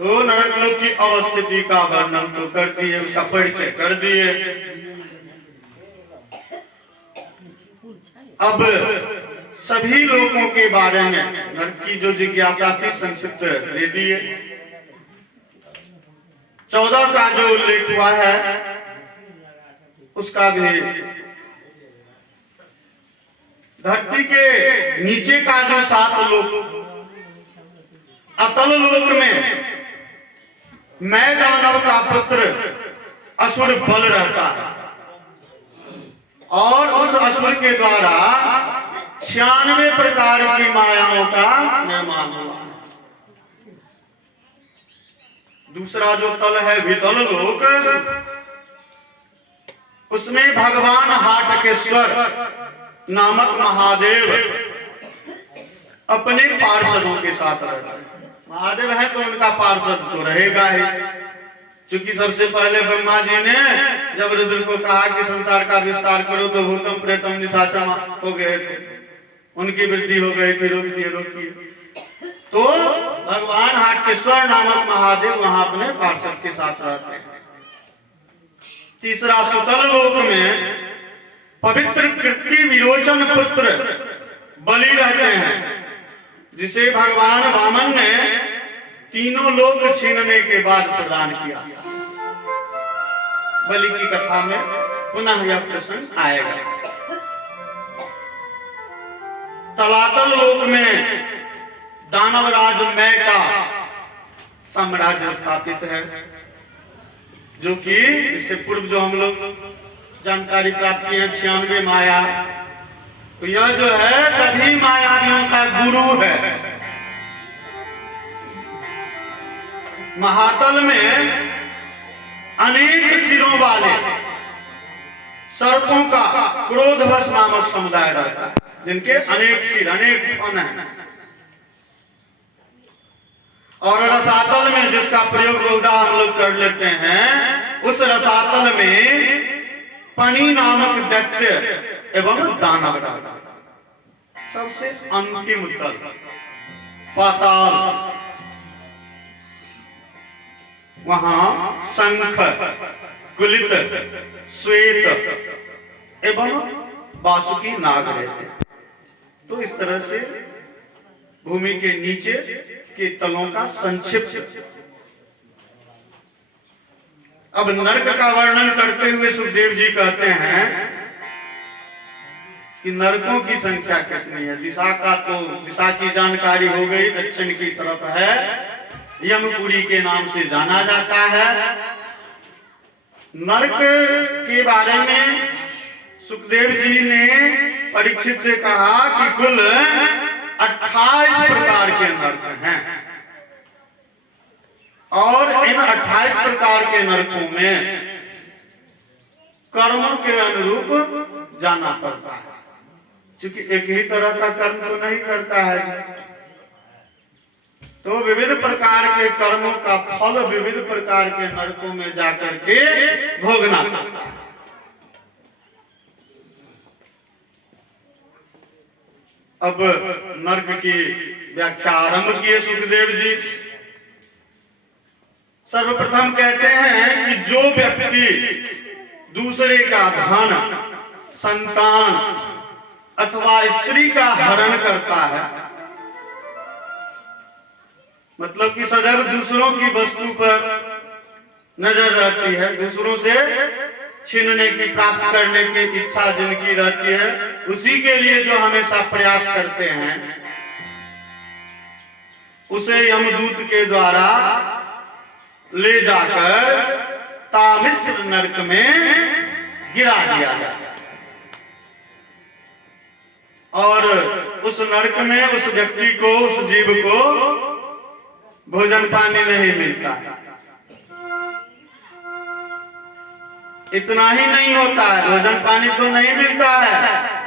तो नरक लोक की अवस्थिति का वर्णन तो कर दिए, उसका परिचय कर दिए। अब सभी लोगों के बारे में नरक की जो जिज्ञासा थी संक्षिप्त दे दिए। 14 का जो उल्लेख हुआ है उसका भी, धरती के नीचे का जो 7 लोक, अतल लोक में मैं दानव का पुत्र असुर बल रहता है और उस असुर के द्वारा 96 प्रकार की मायाओं का निर्माण हुआ। दूसरा जो तल है वितल लोक, उसमें भगवान हाटकेश्वर नामक महादेव अपने पार्षदों के साथ रहते हैं। महादेव है तो उनका पार्षद तो रहेगा ही, क्योंकि सबसे पहले ब्रह्मा जी ने जब रुद्र को कहा कि संसार का विस्तार करो तो भूतम प्रेतम निशाचर हो गए थे, उनकी वृद्धि हो गई थी, रोकिए। तो भगवान हाटकेश्वर नामक महादेव वहां अपने पार्षद के साथ रहते हैं। तीसरा सुतल लोक में पवित्र कृति विरोचन पुत्र बलि रहते हैं, जिसे भगवान वामन ने तीनों लोक छीनने के बाद प्रदान किया। बलि की कथा में पुनः यह प्रसंग आएगा। तलातल लोक में दानवराज मैं का साम्राज्य स्थापित है, जो कि इससे पूर्व जो हम लोग जानकारी प्राप्त की है 96 माया, तो यह जो है सभी मायावियों का गुरु है। महातल में अनेक सिरों वाले सर्पों का क्रोधवश नामक समुदाय रहता है, जिनके अनेक सिर, अनेक फन है। और रसातल में जिसका प्रयोग बहुधा हम लोग कर लेते हैं, उस रसातल में पनी नामक दैत्य एवं दानव रहता है। सबसे अंतिम तल पाताल, वहां शंख, कुलित, श्वेत एवं वासुकी नाग रहते हैं। तो इस तरह से भूमि के नीचे के तलों का संक्षिप्त। अब नरक का वर्णन करते हुए सुखदेव जी कहते हैं कि नरकों की संख्या कितनी है। दिशा की जानकारी हो गई, दक्षिण की तरफ है, यमपुरी के नाम से जाना जाता है। नरक के बारे में सुखदेव जी ने परीक्षित से कहा कि कुल 28 प्रकार के नरक हैं और इन 28 प्रकार के नरकों में कर्मों के अनुरूप जाना पड़ता है, क्योंकि एक ही तरह का कर्म तो नहीं करता है। तो विविध प्रकार के कर्मों का फल विविध प्रकार के नरकों में जाकर के भोगना पड़ता है। अब नरक की व्याख्या आरंभ किए सुखदेव जी। सर्वप्रथम कहते हैं कि जो व्यक्ति दूसरे का धन, संतान अथवा स्त्री का हरण करता है, मतलब कि सदैव दूसरों की वस्तु पर नजर रहती है, दूसरों से छीनने की, प्राप्त करने की इच्छा जिनकी रहती है, उसी के लिए जो हमेशा प्रयास करते हैं, उसे यमदूत के द्वारा ले जाकर तामिश्र नरक में गिरा दिया जाता है। और उस नरक में उस व्यक्ति को, उस जीव को भोजन पानी नहीं मिलता। इतना ही नहीं होता है, भोजन पानी तो नहीं मिलता है,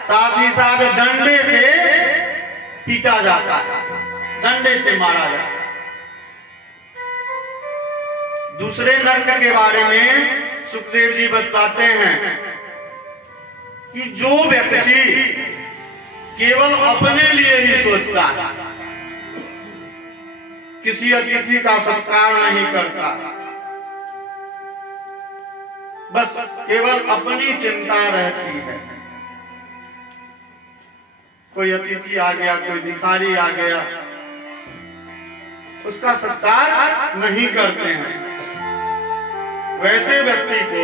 साथ ही साथ डंडे से पीटा जाता है, डंडे से मारा जाता है। दूसरे नरक के बारे में सुखदेव जी बताते हैं कि जो व्यक्ति केवल अपने लिए ही सोचता है, किसी अतिथि का सत्कार नहीं करता, बस केवल अपनी चिंता रहती है। कोई अतिथि आ गया, कोई भिखारी आ गया, उसका सत्कार नहीं करते हैं। वैसे व्यक्ति को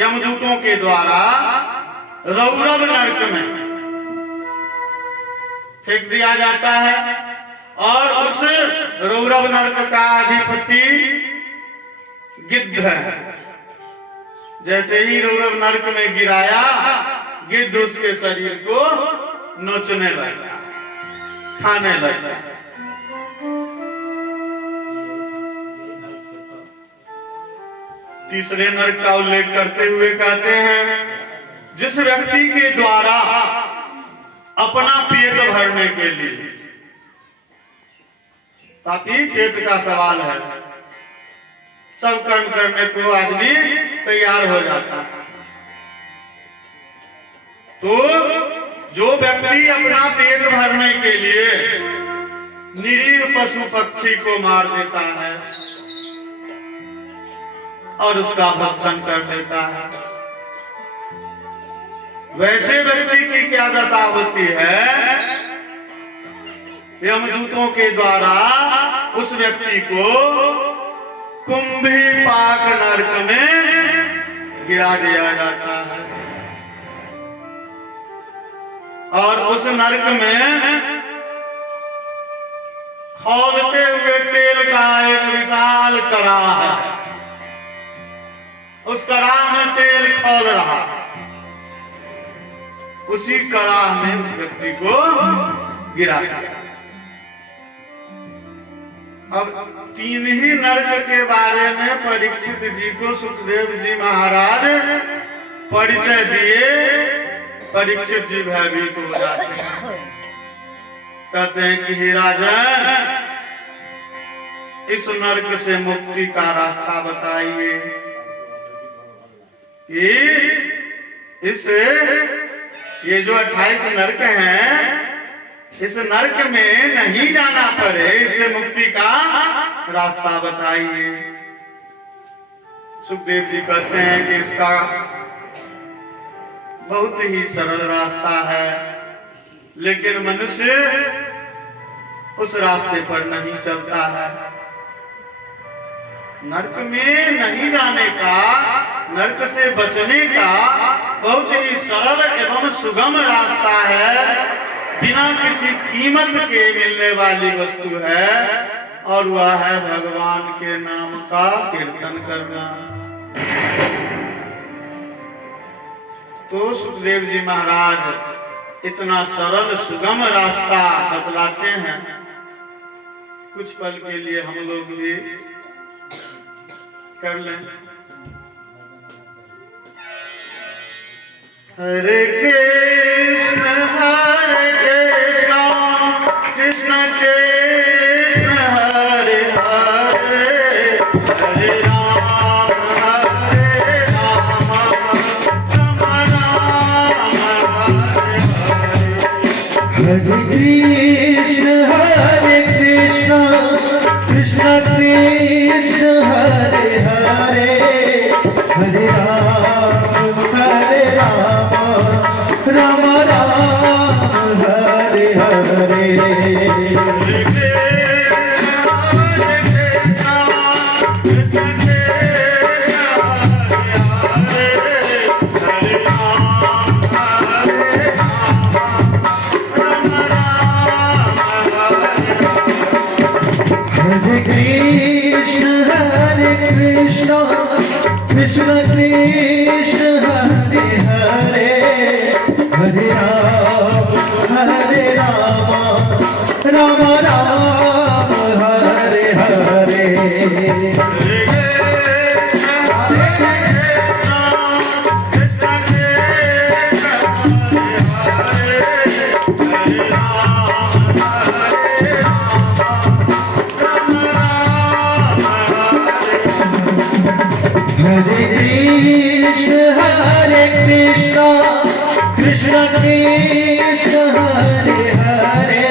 यमदूतों के द्वारा रौरव नरक में फेंक दिया जाता है और उस रौरव नरक का अधिपति गिद्ध है। जैसे ही रौरव नरक में गिराया, गिद्ध उसके शरीर को नोचने लगा, खाने लगा। तीसरे नरक का उल्लेख करते हुए कहते हैं, जिस व्यक्ति के द्वारा अपना पेट भरने के लिए, ताकि पेट का सवाल है, सब कर्म करने को आदमी तैयार हो जाता है, तो जो व्यक्ति अपना पेट भरने के लिए निरीह पशु पक्षी को मार देता है और उसका भक्षण कर देता है, वैसे व्यक्ति की क्या दशा होती है? यमदूतों के द्वारा उस व्यक्ति को कुंभी पाक नरक में गिरा दिया जाता है और उस नरक में खौलते हुए तेल का एक विशाल कड़ाह है। उस कड़ाह में तेल खौल रहा, उसी कड़ाह में उस व्यक्ति को गिरा दिया। अब तीन ही नरक के बारे में परीक्षित जी को सुखदेव जी महाराज परिचय दिए। परीक्षित जी भयभीत हो जाते हैं, कहते हैं कि हे राजन, इस नरक से मुक्ति का रास्ता बताइए कि इस ये जो 28 नरक हैं, इस नरक में नहीं जाना पड़े, इससे मुक्ति का रास्ता बताइए। सुखदेव जी कहते हैं कि इसका बहुत ही सरल रास्ता है, लेकिन मनुष्य उस रास्ते पर नहीं चलता है। नरक में नहीं जाने का, नरक से बचने का बहुत ही सरल एवं सुगम रास्ता है, बिना किसी कीमत के मिलने वाली वस्तु है, और वह है भगवान के नाम का कीर्तन करना। तो सुखदेव जी महाराज इतना सरल सुगम रास्ता बतलाते हैं। कुछ पल के लिए हम लोग भी कर लें। हरे कृष्ण कृष्ण कृष्ण हरे हरे, हरे राम राम राम हरे कृष्ण कृष्ण कृष्ण हरे हरे, हरे राम राम राम हरे हरे। कृष्ण कृष्ण हरे हरे, हरे राम राम राम हरे हरे। कृष्ण कृष्ण हरे हरे,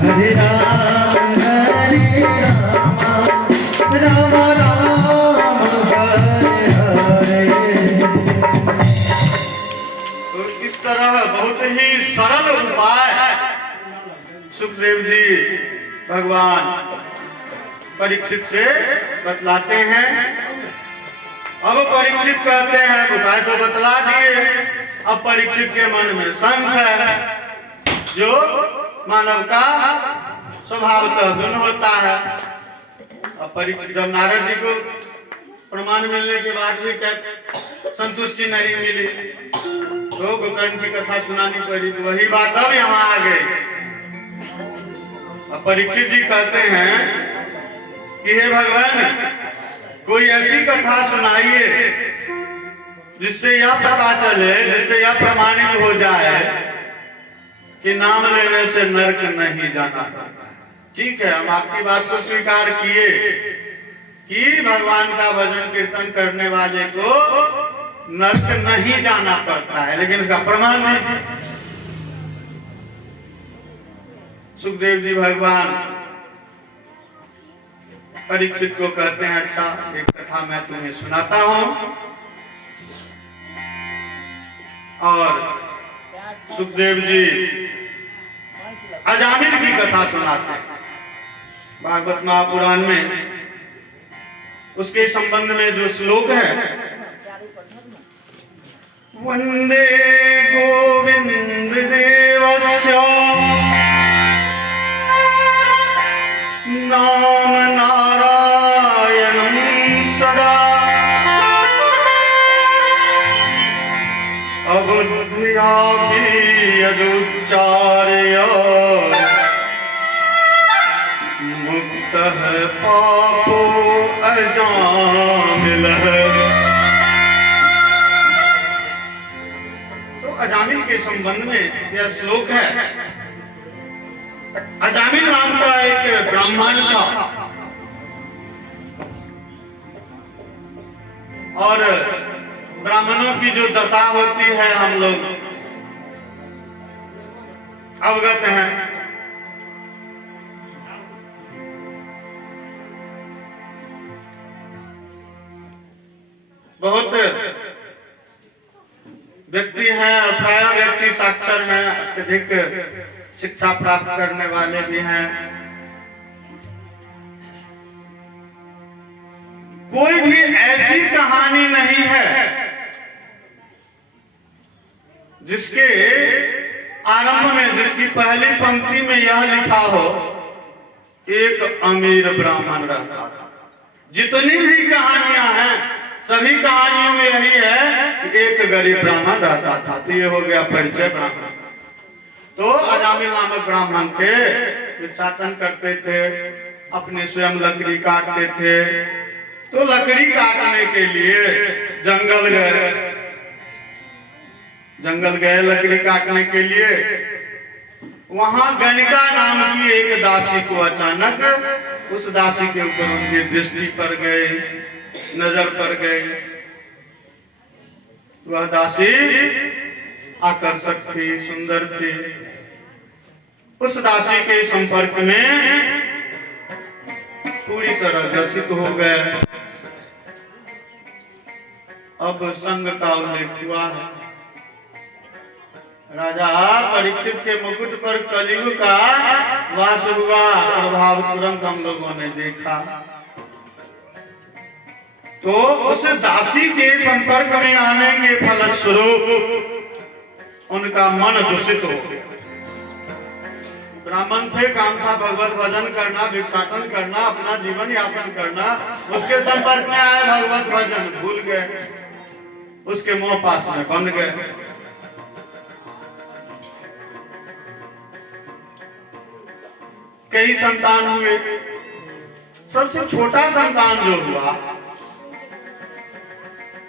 हरे राम सुखदेव जी भगवान परीक्षित से बतलाते हैं। अब परीक्षित कहते हैं उपाय तो बतला दिए, अब परीक्षित के मन में संशय है, जो मानव का स्वभावतः गुण होता है। अब परीक्षित जब नारद जी को प्रमाण मिलने के बाद भी क्या संतुष्टि नहीं मिली तो गोकर्ण की कथा सुनानी पड़ी, तो वही बात अब यहाँ आ गई। अब परीक्षित जी कहते हैं कि हे भगवान, कोई ऐसी कथा सुनाइए जिससे यह पता चले, जिससे यह प्रमाणित हो जाए कि नाम लेने से नरक नहीं जाना पड़ता। ठीक है, हम आपकी बात को स्वीकार किए कि भगवान का भजन कीर्तन करने वाले को नरक नहीं जाना पड़ता है, लेकिन इसका प्रमाण दीजिए। सुखदेव जी भगवान परीक्षित को कहते हैं, अच्छा एक कथा मैं तुम्हें सुनाता हूं। और सुखदेव जी अजामिल की कथा सुनाते हैं। भागवत महापुराण में उसके संबंध में जो श्लोक है, वंदे गोविंद देवस्य नाम नारायणं सदा अबुद्ध्यापि यदुच्चार्य मुक्तः पापो अजामिलः। तो अजामिल के संबंध में यह श्लोक है। अजामिल नाम का एक ब्राह्मण था और ब्राह्मणों की जो दशा होती है हम लोग अवगत हैं। बहुत व्यक्ति हैं, प्राय व्यक्ति साक्षर हैं, अत्यधिक शिक्षा प्राप्त करने वाले भी हैं। कोई भी ऐसी कहानी नहीं है जिसके आरंभ में, जिसकी पहली पंक्ति में यह लिखा हो एक अमीर ब्राह्मण रहता था। जितनी भी कहानियां हैं सभी कहानियों में यही है कि एक गरीब ब्राह्मण रहता था। तो ये हो गया परिचय ब्राह्मण। तो अजामिल नामक ब्राह्मण थे, भिक्षाटन करते थे, अपने स्वयं लकड़ी काटते थे। तो लकड़ी काटने के लिए जंगल गए लकड़ी काटने के लिए। वहां गणिका नाम की एक दासी को अचानक उस दासी के ऊपर उनकी दृष्टि पड़ गई, नजर पड़ गई। वह दासी आकर्षक थी, सुंदर थी। उस दासी के संपर्क में पूरी तरह ग्रसित हो गए। अब संग का उल्लेख हुआ है। राजा परीक्षित के मुकुट पर कलियुग का वास हुआ, प्रभाव तुरंत हम लोगों ने देखा। तो उस दासी के संपर्क में आने के फलस्वरूप उनका मन दूषित हो गया। ब्राह्मण थे, काम था भगवत भजन करना, भिक्षाटन करना, अपना जीवन यापन करना। उसके संपर्क में आए, भगवत भजन भूल गए, उसके मोह पास में बंध गए। कई संतान हुए, सबसे छोटा संतान जो हुआ,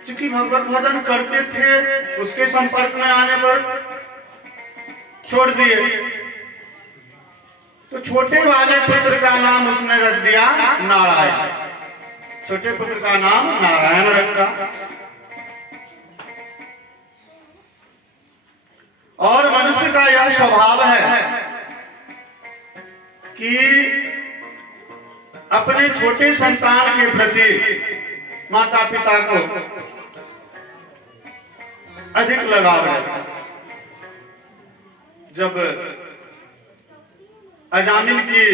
चूंकि भगवत भजन करते थे, उसके संपर्क में आने पर छोड़ दिए। तो छोटे वाले पुत्र का नाम उसने रख दिया नारायण। छोटे पुत्र का नाम नारायण रखा। और मनुष्य का यह स्वभाव है कि अपने छोटे संतान के प्रति माता पिता को अधिक लगाव है। जब अजामिल की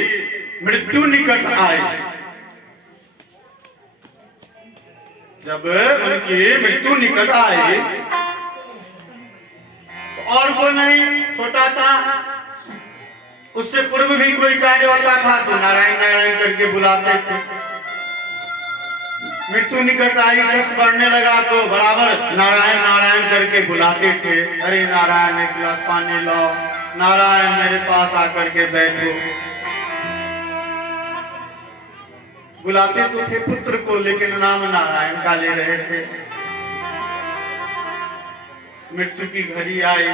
मृत्यु निकट आई, जब उनकी मृत्यु निकट आई तो और कोई नहीं, छोटा था, उससे पूर्व भी कोई कार्य होता था तो नारायण नारायण करके बुलाते थे। मृत्यु निकट आई, कष्ट बढ़ने लगा तो बराबर नारायण नारायण करके बुलाते थे। अरे नारायण एक गिलास पानी लाओ, नारायण मेरे पास आकर के बैठो। बुलाते तो थे पुत्र को, लेकिन नाम नारायण का ले रहे थे। मृत्यु की घड़ी आई,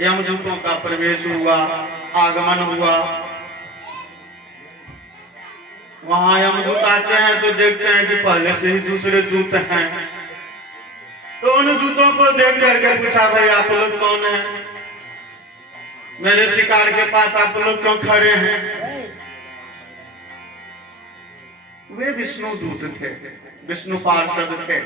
यमदूतों का प्रवेश हुआ, आगमन हुआ। वहां यमदूत आते हैं तो देखते हैं कि पहले से ही दूसरे दूत हैं, तो उन दूतों को देख करके पूछा, भाई आप लोग कौन हैं? मेरे शिकार के पास आप लोग क्यों खड़े हैं? वे विष्णु दूत थे, विष्णु पार्षद थे।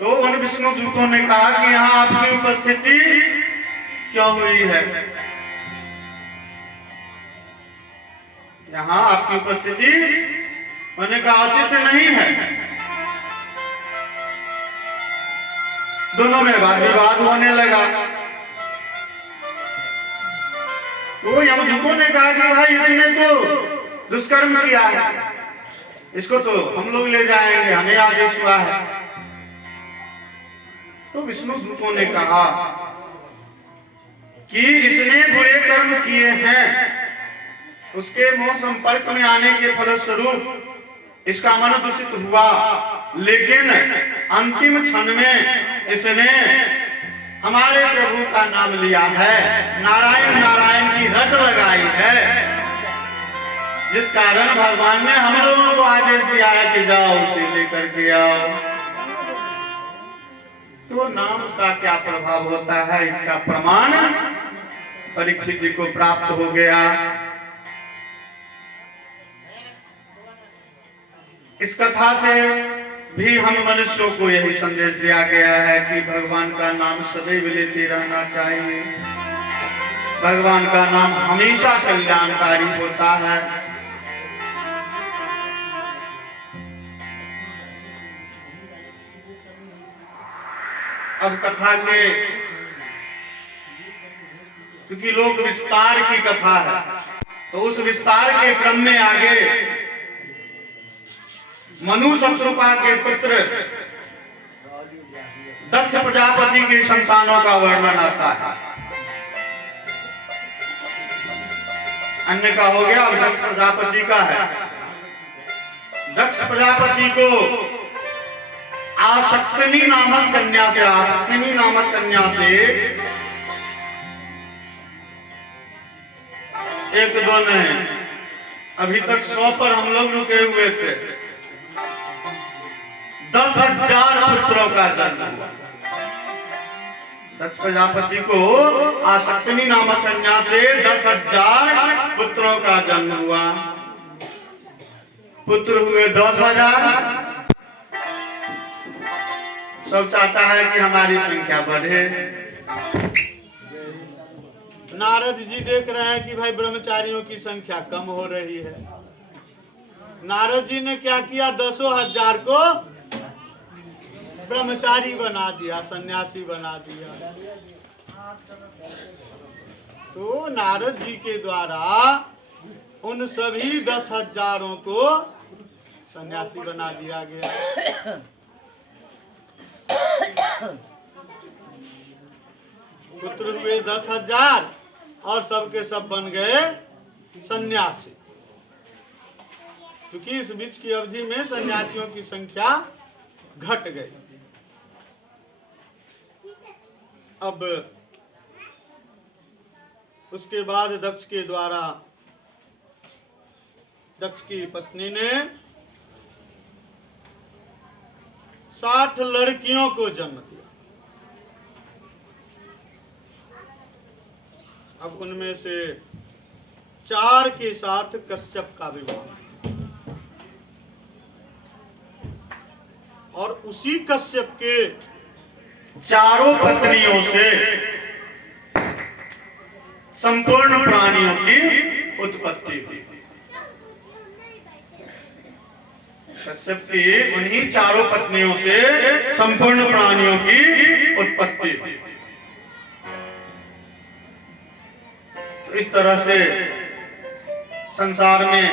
तो उन विष्णु दूतों ने कहा कि यहाँ आपकी उपस्थिति क्यों हुई है? यहाँ आपकी उपस्थिति होने का औचित्य नहीं है। दोनों में वाद विवाद होने लगा। तो यमदूतों ने कहा कि भाई इसने तो दुष्कर्म किया है, इसको तो हम लोग ले जाएंगे, हमें आदेश हुआ है। तो विष्णु दूतों ने कहा कि इसने बुरे कर्म किए हैं, उसके मोह संपर्क में आने के फलस्वरूप इसका मन दूषित हुआ, लेकिन अंतिम क्षण में इसने हमारे प्रभु का नाम लिया है, नारायण नारायण की रट लगाई है, जिस कारण भगवान ने हम लोगों को आदेश दिया है कि जाओ उसे लेकर के आओ। तो नाम का क्या प्रभाव होता है, इसका प्रमाण परीक्षित जी को प्राप्त हो गया। इस कथा से भी हम मनुष्यों को यही संदेश दिया गया है कि भगवान का नाम सदैव लेते रहना चाहिए। भगवान का नाम हमेशा कल्याणकारी होता है। अब कथा के, क्योंकि लोक विस्तार की कथा है, तो उस विस्तार के क्रम में आगे मनु शत्रुपा के पुत्र दक्ष प्रजापति के संतानों का वर्णन आता है। अन्य का हो गया, अब दक्ष प्रजापति का है। दक्ष प्रजापति को आसक्तिनी नामक कन्या से एक दो नहीं, अभी तक 100 पर हम लोग रुके हुए थे। 10,000 पुत्रों का जन्म हुआ। दक्ष प्रजापति को आसक्तिनी नामक कन्या से 10,000 पुत्रों का जन्म हुआ। पुत्र हुए 10,000। सब चाहता है कि हमारी संख्या बढ़े। नारद जी देख रहे हैं कि भाई ब्रह्मचारियों की संख्या कम हो रही है। नारद जी ने क्या किया, 10,000 को ब्रह्मचारी बना दिया, सन्यासी बना दिया। तो नारद जी के द्वारा उन सभी 10,000 को सन्यासी बना दिया गया। पुत्र हुए 10,000 और सबके सब बन गए सन्यासी। क्योंकि इस बीच की अवधि में सन्यासियों की संख्या घट गई। अब उसके बाद दक्ष के द्वारा दक्ष की पत्नी ने 60 लड़कियों को जन्म दिया। अब उनमें से 4 के साथ कश्यप का विवाह, और उसी कश्यप के 4 पत्नियों से संपूर्ण प्राणियों की उत्पत्ति हुई। कश्यप की उन्हीं चारों पत्नियों से संपूर्ण प्राणियों की उत्पत्ति हुई। तो इस तरह से संसार में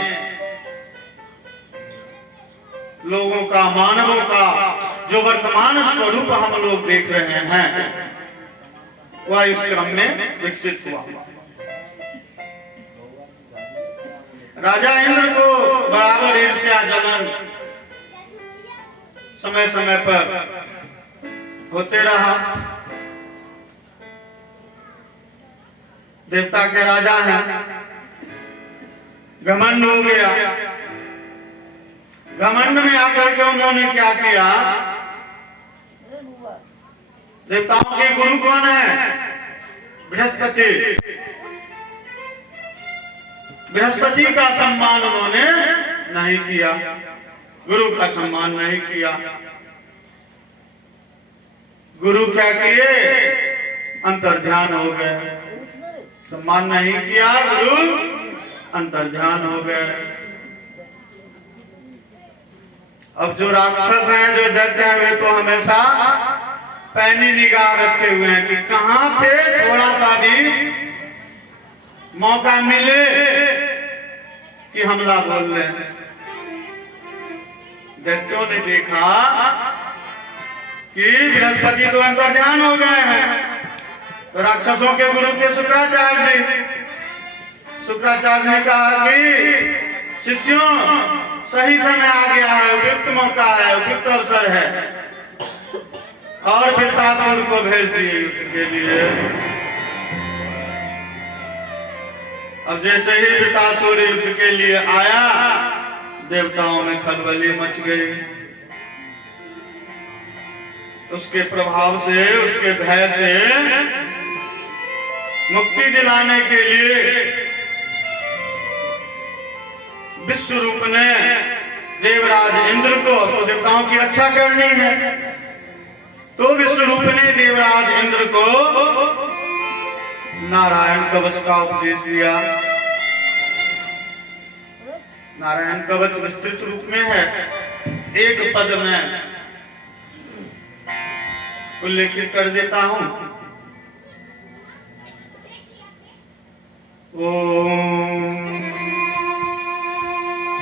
लोगों का, मानवों का जो वर्तमान स्वरूप हम लोग देख रहे हैं वह इस क्रम में विकसित हुआ। राजा इंद्र को बराबर ईर्ष्या जलन समय समय पर होते रहा। देवता के राजा हैं, घमंड हो गया। घमंड में आकर के उन्होंने क्या किया? देवताओं के गुरु कौन है? बृहस्पति। बृहस्पति का सम्मान उन्होंने नहीं किया, गुरु का सम्मान नहीं किया। गुरु क्या किए? अंतर्ध्यान हो गए। सम्मान नहीं किया, गुरु अंतर्ध्यान हो गए। अब जो राक्षस हैं, जो दैत्य हैं, वे तो हमेशा पैनी निगाह रखे हुए हैं कि कहां पे थोड़ा सा भी मौका मिले कि हमला बोल लें। दैत्यों ने देखा कि बृहस्पति तो अंतर्ध्यान हो गए हैं, तो राक्षसों के गुरु थे शुक्राचार्य। शुक्राचार्य ने कहा कि शिष्यों, सही समय आ गया है, उपयुक्त मौका है, उपयुक्त अवसर है, और वृत्तासुर को भेज दिए युद्ध के लिए। अब जैसे ही वृत्तासुर युद्ध के लिए आया, देवताओं में खलबली मच गई। उसके प्रभाव से, उसके भय से मुक्ति दिलाने के लिए विश्व रूप ने देवराज इंद्र को, तो देवताओं की रक्षा करनी है, तो विश्व रूप ने देवराज इंद्र को नारायण कवच का उपदेश दिया। नारायण कवच विस्तृत रूप में है, एक पद में उल्लेखित कर देता हूं। ओम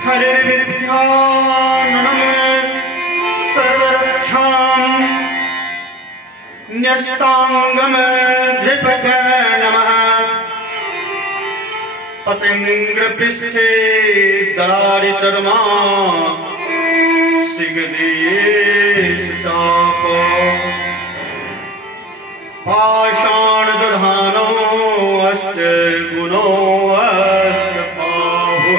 हरिर्विद्याननं सर्वरक्षां न्यस्तांगम धृपते नमः। पतंग पृष्ठे दरारि चर्मा सिगदेश चाप। पाषाण दधानो अष्ट गुणो अष्ट बाहु।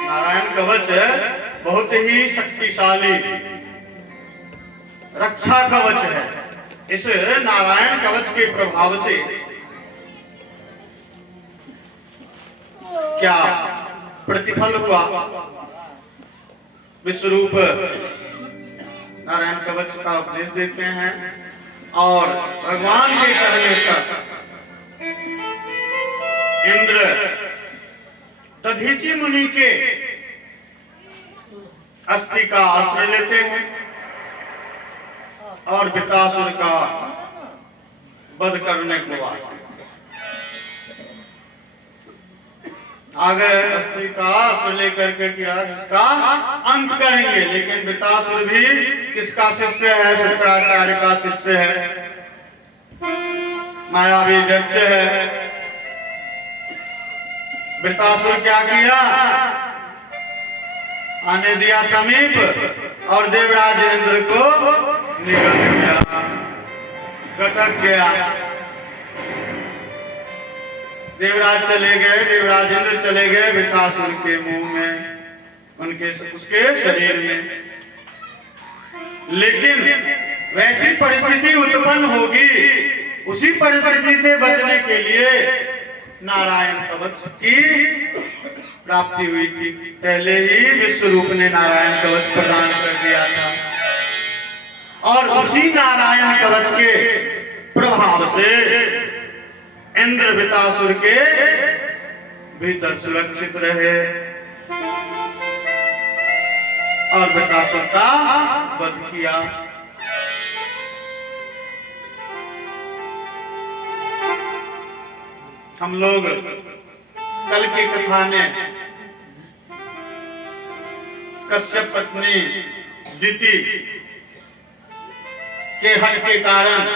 नारायण कवच बहुत ही शक्तिशाली रक्षा कवच है। इस नारायण कवच के प्रभाव से क्या प्रतिफल हुआ? विश्वरूप नारायण कवच का उपदेश देते हैं और भगवान के कहने तक इंद्र दधीचि मुनि के अस्थि का अस्त्र लेते हैं और वृत्तासुर का वध करने को आगे अस्थि का अस्त्र लेकर के किया, जिसका अंत करेंगे। लेकिन वृत्तासुर भी किसका शिष्य है? शुक्राचार्य का शिष्य है, मायावी दैत्य है। वृत्तासुर क्या किया? आने दिया समीप और देवराज इंद्र को निगल गया, गटक गया। देवराज चले गए, देवराज इंद्र चले गए वृत्तासुर के मुंह में, उनके उसके शरीर में। लेकिन वैसी परिस्थिति उत्पन्न होगी, उसी परिस्थिति से बचने के लिए नारायण कवच की प्राप्ति हुई थी। पहले ही विश्व रूप ने नारायण कवच प्रदान कर दिया था और उसी नारायण कवच के प्रभाव से इंद्र वृतासुर के भीतर सुरक्षित रहे और वृतासुर का वध किया। हम लोग कल की कथा में कश्यप पत्नी दिति के हट के कारण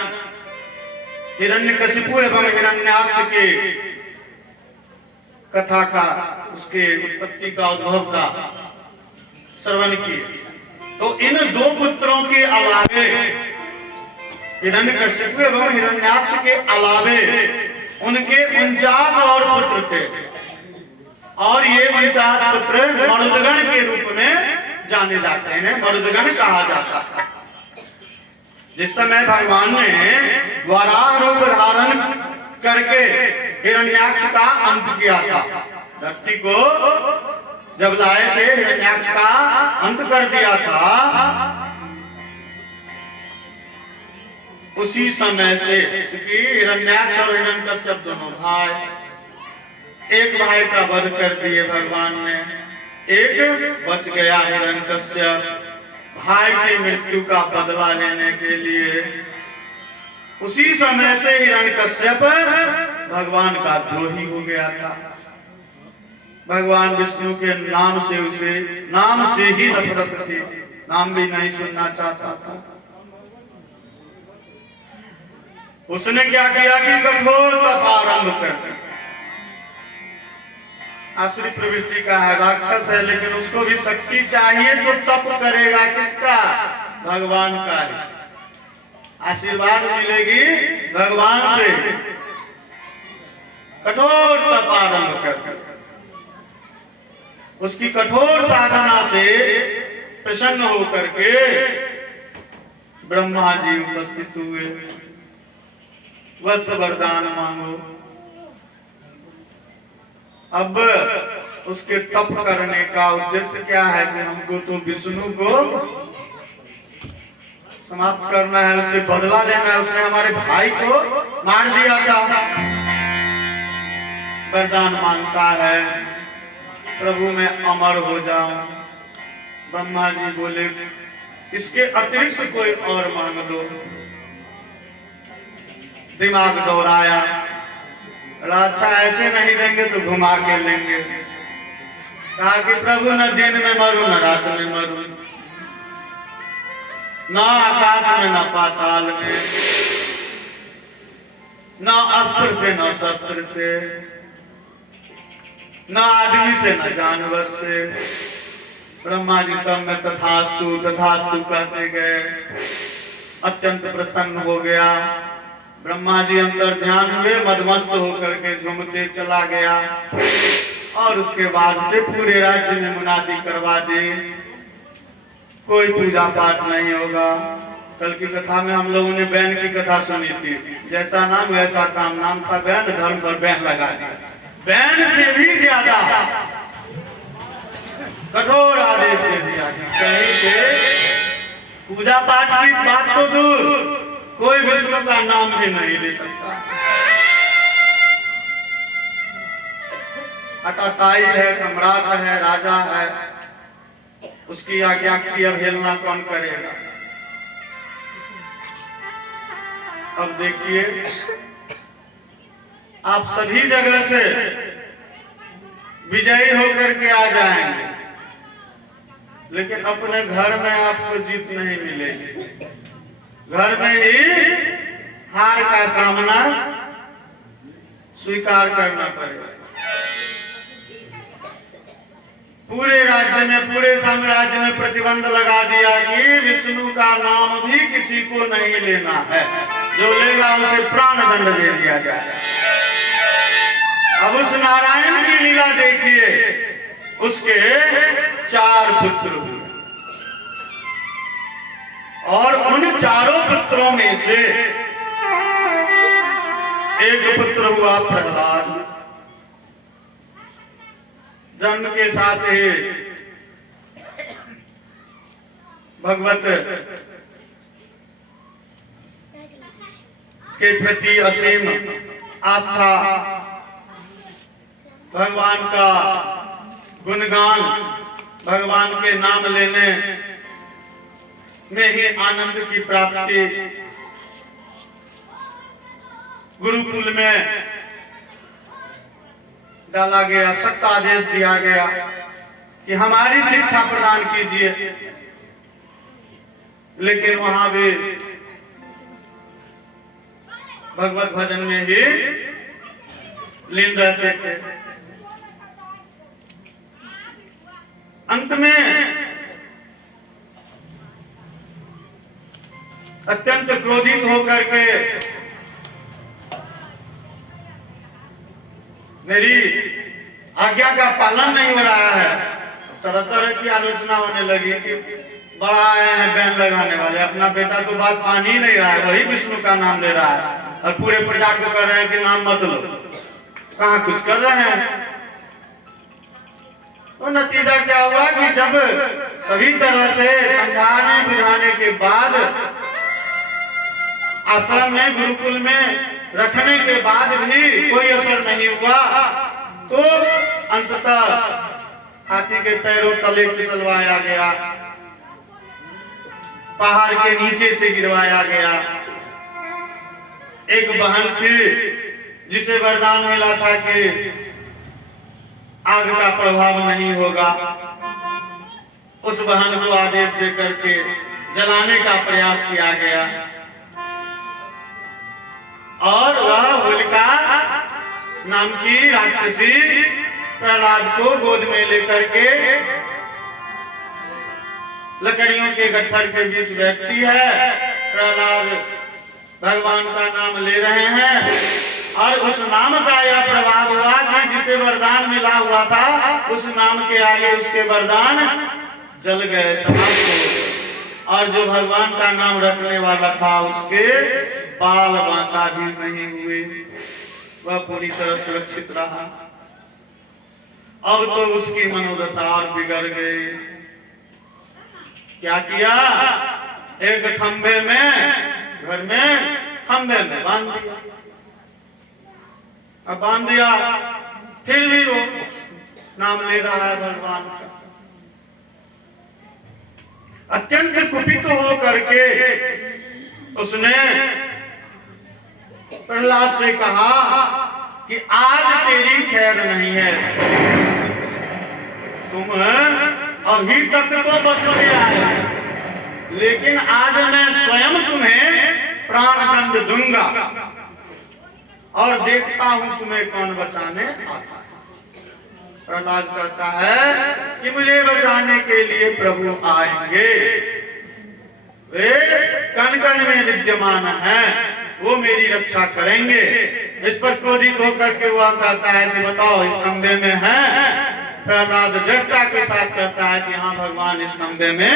हिरण्यकशिपु एवं हिरण्याक्ष के कथा का, उसके उत्पत्ति का, उद्भव का श्रवण किए। तो इन दो पुत्रों के अलावे, हिरण्यकशिपु एवं हिरण्याक्ष के अलावे उनके 49 और पुत्र थे और ये 49 पुत्र मरुदगण के रूप में जाने जाते हैं, मरुदगण कहा जाता है। जिस समय भगवान ने वराह रूप धारण करके हिरण्याक्ष का अंत किया था, धरती को जब लाए थे, हिरण्याक्ष का अंत कर दिया था, उसी समय से, क्योंकि हिरण्याक्ष और हिरण्यकश्यप दोनों भाई, एक भाई का वध कर दिए भगवान ने, एक बच गया हिरण्यकश्यप भाई की मृत्यु का बदला लेने के लिए। उसी समय से हिरण्यकश्यप भगवान का द्रोही हो गया था। भगवान विष्णु के नाम से उसे नाम से ही नफरत थी, नाम भी नहीं सुनना चाहता था। उसने क्या किया कि कठोर तप आरंभ कर दिया। आश्रित प्रवृत्ति का है, राक्षस है, लेकिन उसको भी शक्ति चाहिए तो तप करेगा किसका? भगवान का। आशीर्वाद मिलेगी भगवान से। कठोर तप आरंभ कर, उसकी कठोर साधना से प्रसन्न होकर के ब्रह्मा जी उपस्थित हुए। वत्स वरदान मांगो। अब उसके तप करने का उद्देश्य क्या है कि हमको तो विष्णु को समाप्त करना है, उससे बदला लेना है। उसने हमारे भाई को मार दिया था। वरदान मांगता है, प्रभु मैं अमर हो जाऊं। ब्रह्मा जी बोले इसके अतिरिक्त कोई और मांग लो। दिमाग दौड़ाया, अच्छा ऐसे नहीं देंगे तो घुमा के लेंगे। कहा कि प्रभु न दिन में मरू न रात में मरू, न आकाश में न पाताल में, न अस्त्र से न शस्त्र से, न आदमी से न जानवर से। ब्रह्मा जी सब में तथास्तु तथास्तु कहते गए। अत्यंत प्रसन्न हो गया। ब्रह्मा जी अंतर ध्यान हुए, मदमस्त होकर के झूमते चला गया और उसके बाद से पूरे राज्य में मुनादी करवा दी, कोई पूजा पाठ नहीं होगा। कल की कथा में हम लोगों ने बैन की कथा सुनी थी। जैसा नाम वैसा काम, नाम था बैन, धर्म पर बैन लगा दिया। बैन से भी ज्यादा कठोर आदेश दे दिया कि कहीं से पूजा पाठ की बात तो दूर, कोई विष्णु का नाम भी नहीं ले सकता। अताताई है, सम्राट है, राजा है, उसकी आज्ञा की अवहेलना कौन करेगा? अब देखिए, आप सभी जगह से विजयी होकर के आ जाएंगे, लेकिन अपने घर में आपको जीत नहीं मिलेगी। घर में ही हार का सामना स्वीकार करना पड़ेगा। पूरे राज्य में, पूरे साम्राज्य में प्रतिबंध लगा दिया कि विष्णु का नाम भी किसी को नहीं लेना है। जो लेगा उसे प्राण दंड दे दिया जाए। अब उस नारायण की लीला देखिए। उसके 4 पुत्र हुए और उन चारों पुत्रों में से एक पुत्र हुआ प्रहलाद। जन्म के साथ ही भगवत के प्रति असीम आस्था, भगवान का गुणगान, भगवान के नाम लेने में ही आनंद की प्राप्ति गुरुकुल में डाला गया, सख्त आदेश दिया गया कि हमारी शिक्षा प्रदान कीजिए। लेकिन वहां भी भगवत भजन में ही लीन रहते थे। अंत में अत्यंत क्रोधित होकर के मेरी आज्ञा का पालन नहीं हो रहा है, तरह तरह की आलोचना होने लगी कि बड़ा आए हैं बैन लगाने वाले, अपना बेटा तो बात मान ही नहीं रहा है, वही विष्णु का नाम ले रहा है और पूरे प्रजा को कह रहे हैं कि नाम मत लो। कहां कुछ कर रहे हैं। तो नतीजा क्या हुआ कि जब सभी तरह से समझाने बुझाने के बाद, आश्रम में गुरुकुल में रखने के बाद भी कोई असर नहीं हुआ, तो अंततः हाथी के पैरों तले फिसलवाया गया, पहाड़ के नीचे से गिरवाया गया। एक बहन थी जिसे वरदान मिला था कि आग का प्रभाव नहीं होगा, उस बहन को आदेश देकर के जलाने का प्रयास किया गया और वह होलिका नाम की राक्षसी प्रहलाद को गोद में लेकर के लकड़ियों के गट्ठर के बीच बैठती है। प्रहलाद भगवान का नाम ले रहे हैं और उस नाम का यह प्रभाव हुआ कि जिसे वरदान मिला हुआ था उस नाम के आगे उसके वरदान जल गए, समाप्त हो। और जो भगवान का नाम रखने वाला था उसके बाल बांका भी नहीं हुए, वह पूरी तरह सुरक्षित रहा। अब तो उसकी मनोदशा और बिगड़ गई। क्या किया, एक खंभे में, घर में खंभे में बांध दिया। अब बांध दिया, फिर भी वो नाम ले रहा है भगवान का। अत्यंत कुपित हो करके उसने प्रहलाद से कहा कि आज तेरी खैर नहीं है, तुम अभी तक तो बच नहीं आए, लेकिन आज मैं स्वयं तुम्हें प्राणदंड दूंगा और देखता हूं तुम्हें कौन बचाने आता है। प्रहलाद कहता है कि मुझे बचाने के लिए प्रभु आएंगे, वे कण कण में विद्यमान हैं, वो मेरी रक्षा करेंगे। इस पर क्रोधित होकर के वह कहता है कि बताओ इस खंभे में है। प्रहलाद दृढ़ता के साथ कहता है कि हाँ भगवान इस खंभे में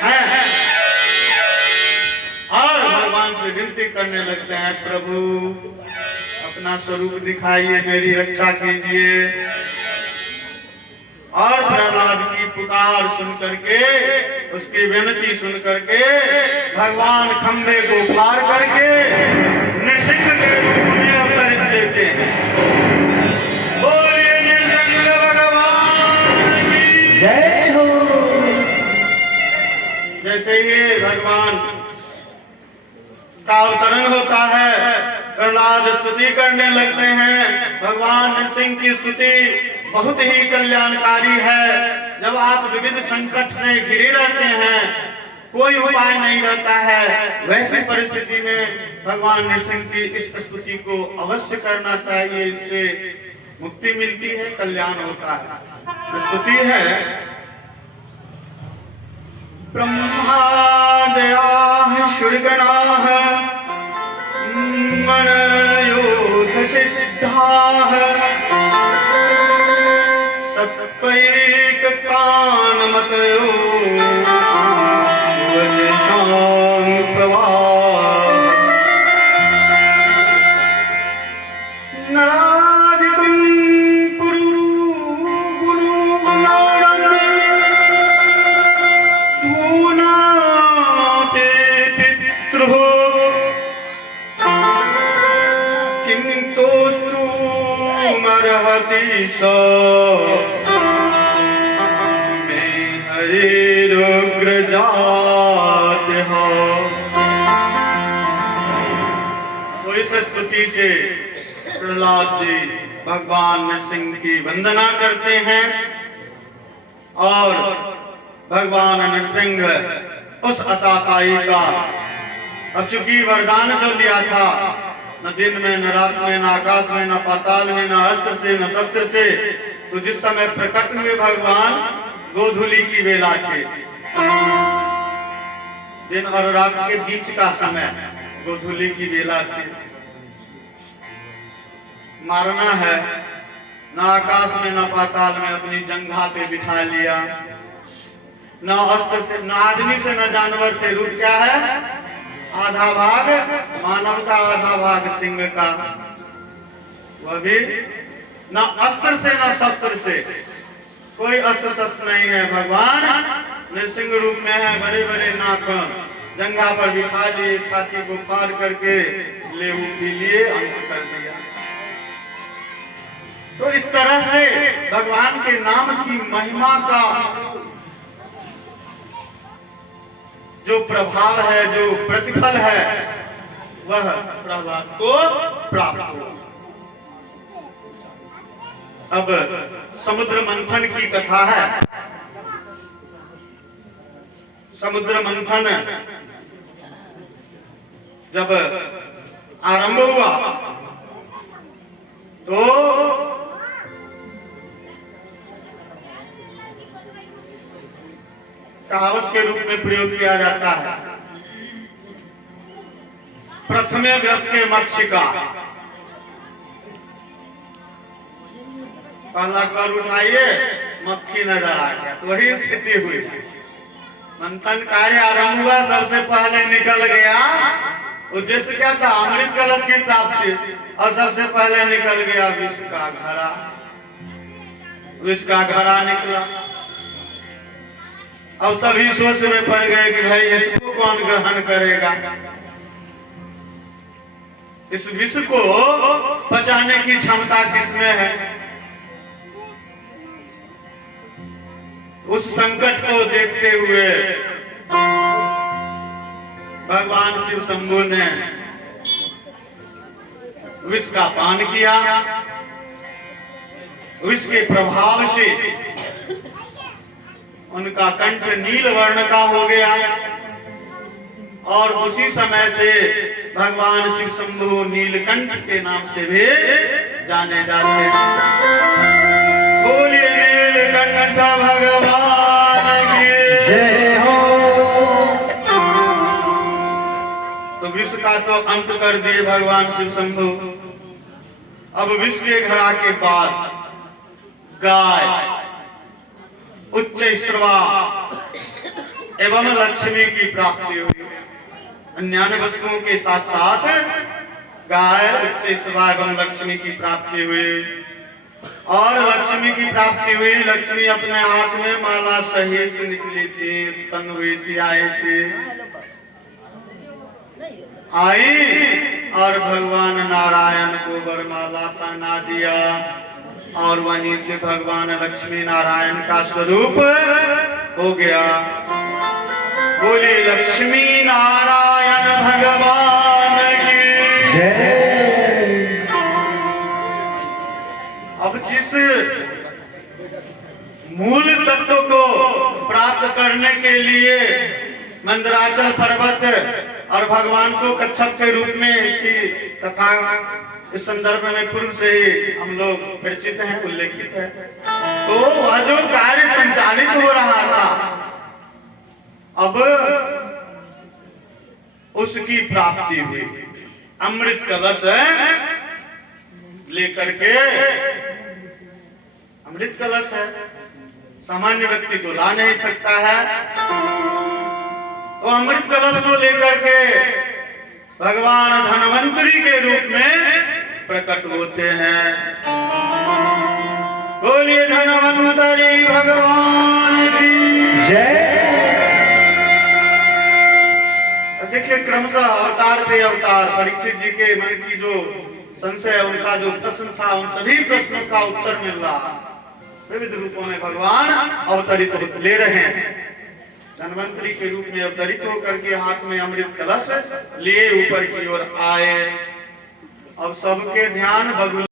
है और भगवान से विनती करने लगते हैं, प्रभु अपना स्वरूप दिखाइए, मेरी रक्षा कीजिए। और प्रहलाद की पुकार सुन करके, उसकी विनती सुन करके भगवान खंभे को पार करके नृसिंह के रूप में अवतरित लेते हैं। बोलिए नृसिंह भगवान की जय हो। जैसे ही भगवान का अवतरण होता है, प्रहलाद स्तुति करने लगते हैं। भगवान नृसिंह की स्तुति बहुत ही कल्याणकारी है। जब आप विविध संकट से घिरे रहते हैं, कोई उपाय नहीं रहता है, वैसी परिस्थिति में भगवान नृसिंह की इस स्तुति को अवश्य करना चाहिए, इससे मुक्ति मिलती है, कल्याण होता है। स्तुति है, ब्रह्मादयाः शुरगणाः मनयोध सिद्धाः सत्वैक कानमतयो वचसां प्रवाह नराधितं पुरुरु गुरुगुणाणं धूनाते पितृः किंतो रहती सो में हरि रुग्र जात हो। तो इस स्तुति से प्रहलाद जी भगवान नरसिंह की वंदना करते हैं और भगवान नरसिंह उस अताताई का, अब चूंकि वरदान जो लिया था, न दिन में न रात में न आकाश में न पाताल में न अस्त्र से न शस्त्र से, तो जिस समय प्रकट हुए भगवान गोधूली की बेला के, दिन और रात के बीच का समय गोधूली की बेला के, मारना है, न आकाश में न पाताल में अपनी जंघा पे बिठा लिया, न अस्त्र से न आदमी से न जानवर थे, रूप क्या है, आधा भाग मानव का आधा भाग सिंह का, वह भी न अस्त्र से न शस्त्र से, कोई अस्त्र शस्त्र नहीं है, भगवान नरसिंह रूप में है, बड़े बड़े नाखून जंघा पर बिठा लिए, छाती को फाड़ करके लेहू पी लिए, अंत कर दिया। तो इस तरह से भगवान के नाम की महिमा का जो प्रभाव है, जो प्रतिफल है, वह प्रहलाद को प्राप्त हुआ। अब समुद्र मंथन की कथा है। समुद्र मंथन जब आरंभ हुआ तो कहावत के रूप में प्रयोग किया जाता है, प्रथमे व्यस के मक्षिका, पहला कर उठाइए मक्खी नजर आ गया, तो वही स्थिति हुई। मंथन कार्य आरंभ हुआ, सबसे पहले निकल गया, उद्देश्य क्या था, अमृत कलश की प्राप्ति, और सबसे पहले निकल गया विष का घड़ा, विष का घड़ा निकला। अब सभी सोच में पड़ गए कि भाई इसको कौन ग्रहण करेगा, इस विष को पचाने की क्षमता किसमें है। उस संकट को देखते हुए भगवान शिव शंभु ने विष का पान किया, विष के प्रभाव से उनका कंठ नील वर्ण का हो गया, और उसी समय से भगवान शिव शंभु नीलकंठ के नाम से भी जाने जाते हैं। बोलिए नीलकंठ भगवान की जय हो। तो विष का तो अंत कर दिए भगवान शिव शंभु। अब विष के घड़ा के बाद गाय, उच्च श्रवा एवं लक्ष्मी की प्राप्ति हुई। अन्य वस्तुओं के साथ साथ गाय, उच्च श्रवा एवं लक्ष्मी की प्राप्ति हुई, और लक्ष्मी की प्राप्ति हुई। लक्ष्मी अपने हाथ में माला सहित निकली थी, उत्पन्न हुई थी, आई थी, आई और भगवान नारायण को वरमाला पहना दिया, और वहीं से भगवान लक्ष्मी नारायण का स्वरूप हो गया। बोले लक्ष्मी नारायण भगवान की जय। अब जिस मूल तत्व को प्राप्त करने के लिए मंदराचल पर्वत और भगवान को कच्छप के रूप में, इसकी कथा इस संदर्भ में पूर्व से ही हम लोग परिचित हैं, उल्लेखित है। तो वह जो कार्य संचालित हो रहा था, अब उसकी प्राप्ति हुई। अमृत कलश लेकर के, अमृत कलश है, सामान्य व्यक्ति तो ला नहीं सकता है, तो अमृत कलश को लेकर के भगवान धनवंतरी के रूप में प्रकट होते हैं। बोलिए धनवंतरी भगवान की जय। देखिए क्रमशः अवतार पे अवतार, परीक्षित जी के मन की जो संशय, उनका जो प्रश्न था उन सभी प्रश्नों का उत्तर मिल रहा। विविध रूपों में भगवान अवतरित ले रहे हैं। धन्वंतरी के रूप में अवतरित होकर के हाथ में अमृत कलश लिए ऊपर की ओर आए। अब सबके ध्यान भगवान